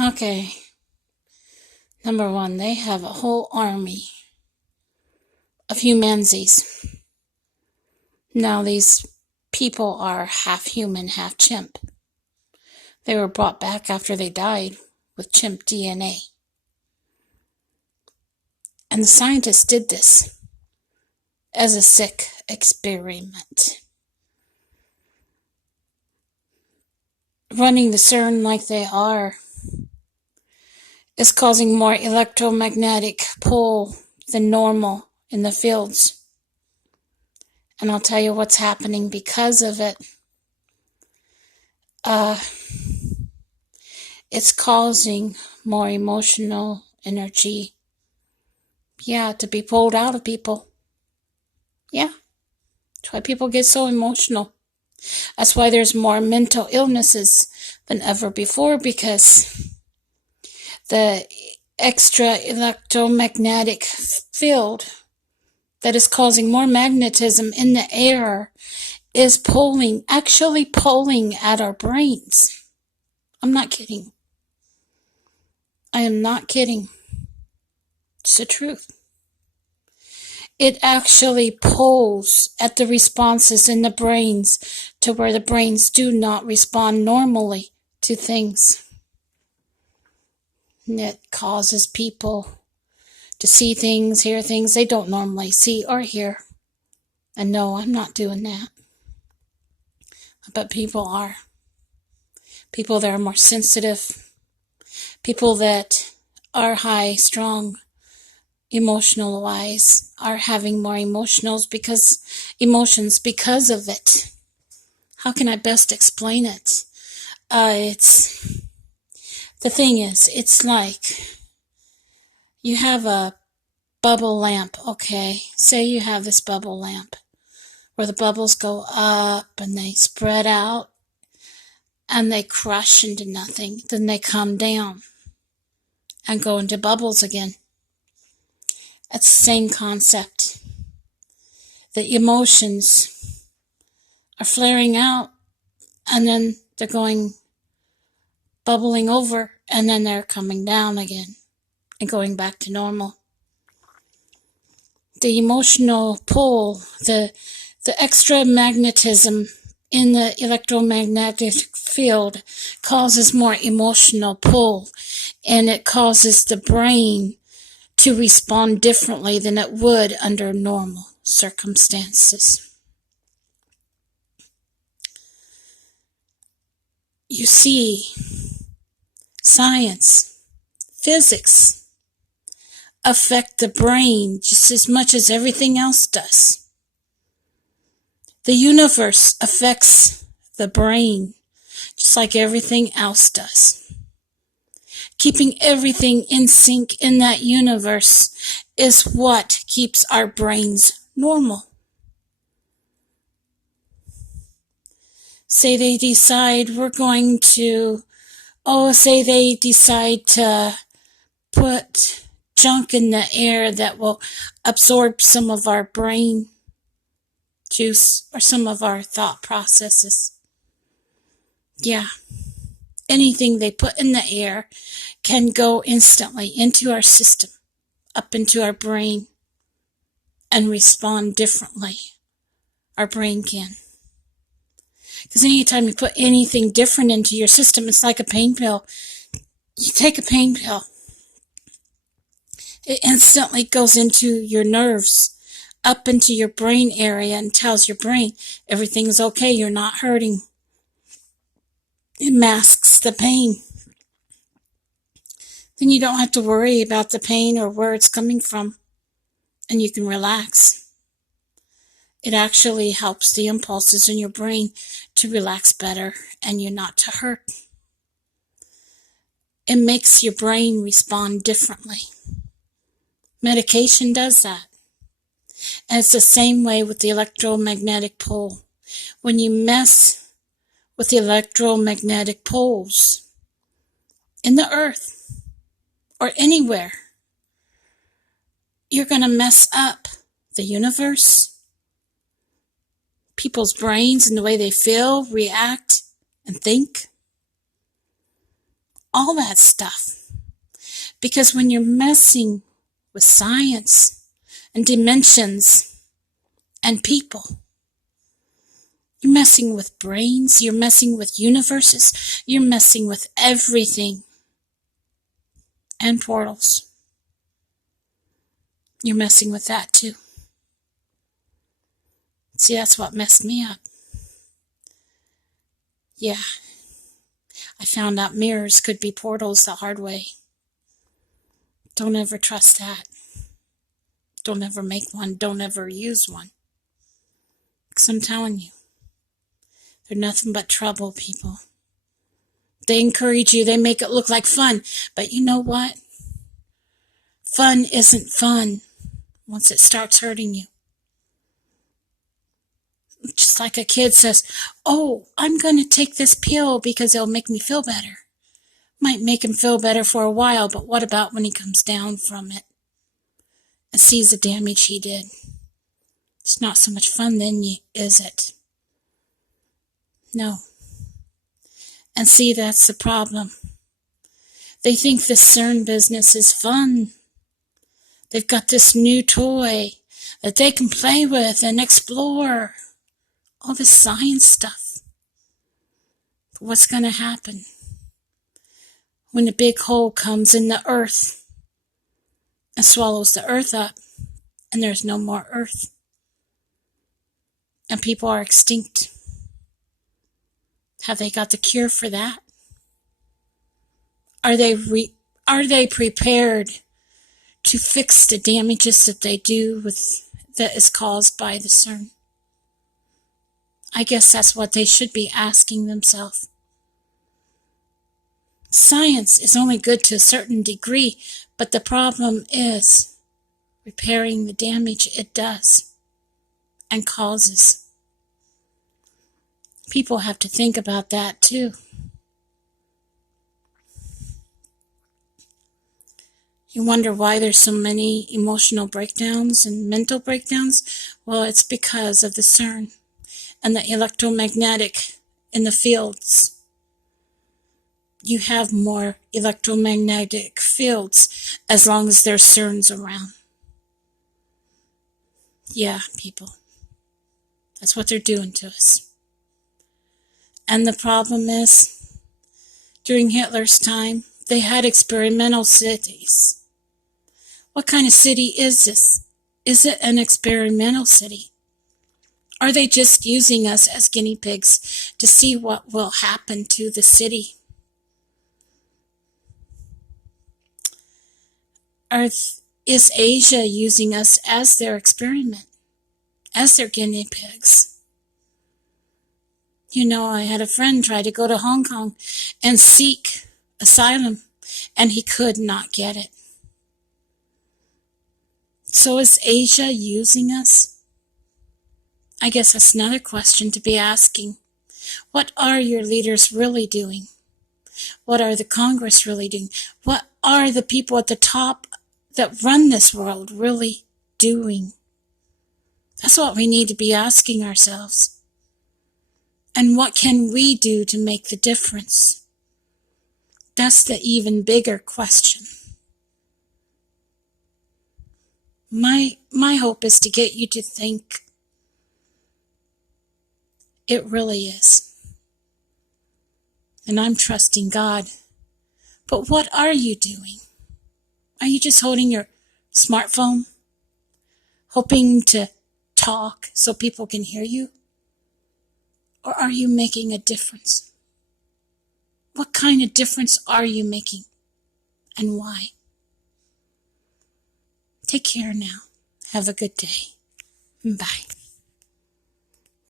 Okay, number one, they have a whole army of humansies. Now, these people are half human, half chimp. They were brought back after they died with chimp DNA. And the scientists did this as a sick experiment. Running the CERN like they are is causing more electromagnetic pull than normal in the fields. And I'll tell you what's happening because of it. It's causing more emotional energy, to be pulled out of people. Yeah, that's why people get so emotional. That's why there's more mental illnesses than ever before, because the extra electromagnetic field that is causing more magnetism in the air is actually pulling at our brains. I'm not kidding. I am not kidding. It's the truth. It actually pulls at the responses in the brains to where the brains do not respond normally to things. And it causes people to see things, hear things they don't normally see or hear. And no, I'm not doing that. But people are. People that are more sensitive. People that are high, strong, emotional wise are having more emotions because of it. How can I best explain it? The thing is, it's like you have a bubble lamp, okay? Say you have this bubble lamp where the bubbles go up and they spread out and they crush into nothing. Then they come down and go into bubbles again. It's the same concept. The emotions are flaring out and then they're bubbling over, and then they're coming down again and going back to normal. The emotional pull, the extra magnetism in the electromagnetic field causes more emotional pull, and it causes the brain to respond differently than it would under normal circumstances. You see, science, physics affect the brain just as much as everything else does. The universe affects the brain just like everything else does. Keeping everything in sync in that universe is what keeps our brains normal. Say they decide to put junk in the air that will absorb some of our brain juice or some of our thought processes. Yeah. Anything they put in the air can go instantly into our system, up into our brain, and respond differently. Our brain can. Because anytime you put anything different into your system, it's like a pain pill. You take a pain pill. It instantly goes into your nerves, up into your brain area, and tells your brain everything's okay, you're not hurting. It masks the pain. Then you don't have to worry about the pain or where it's coming from, and you can relax. It actually helps the impulses in your brain to relax better and you not to hurt. It makes your brain respond differently. Medication does that. And it's the same way with the electromagnetic pole. When you mess with the electromagnetic poles in the earth or anywhere, you're going to mess up the universe, people's brains and the way they feel, react, and think. all that stuff. Because when you're messing with science and dimensions and people, you're messing with brains, you're messing with universes, you're messing with everything. And portals. You're messing with that too. See, that's what messed me up. Yeah. I found out mirrors could be portals the hard way. Don't ever trust that. Don't ever make one. Don't ever use one. Because I'm telling you, they're nothing but trouble, people. They encourage you. They make it look like fun. But you know what? Fun isn't fun once it starts hurting you. Just like a kid says, oh, I'm going to take this pill because it'll make me feel better. Might make him feel better for a while, but what about when he comes down from it and sees the damage he did? It's not so much fun then, is it? No. And see, that's the problem. They think the CERN business is fun. They've got this new toy that they can play with and explore. All this science stuff. But what's going to happen when the big hole comes in the earth and swallows the earth up and there's no more earth and people are extinct? Have they got the cure for that? Are they prepared to fix the damages that they do that is caused by the CERN? I guess that's what they should be asking themselves. Science is only good to a certain degree, but the problem is repairing the damage it does and causes. People have to think about that too. You wonder why there's so many emotional breakdowns and mental breakdowns? Well, it's because of the CERN and the electromagnetic in the fields. You have more electromagnetic fields as long as there's CERNs around. Yeah, people. That's what they're doing to us. And the problem is, during Hitler's time, they had experimental cities. What kind of city is this? Is it an experimental city? Are they just using us as guinea pigs to see what will happen to the city? Is Asia using us as their experiment, as their guinea pigs? You know, I had a friend try to go to Hong Kong and seek asylum, and he could not get it. So is Asia using us? I guess that's another question to be asking. What are your leaders really doing? What are the Congress really doing? What are the people at the top that run this world really doing? That's what we need to be asking ourselves. And what can we do to make the difference? That's the even bigger question. My hope is to get you to think. It really is. And I'm trusting God. But what are you doing? Are you just holding your smartphone, hoping to talk so people can hear you? Or are you making a difference? What kind of difference are you making? And why? Take care now. Have a good day. Bye.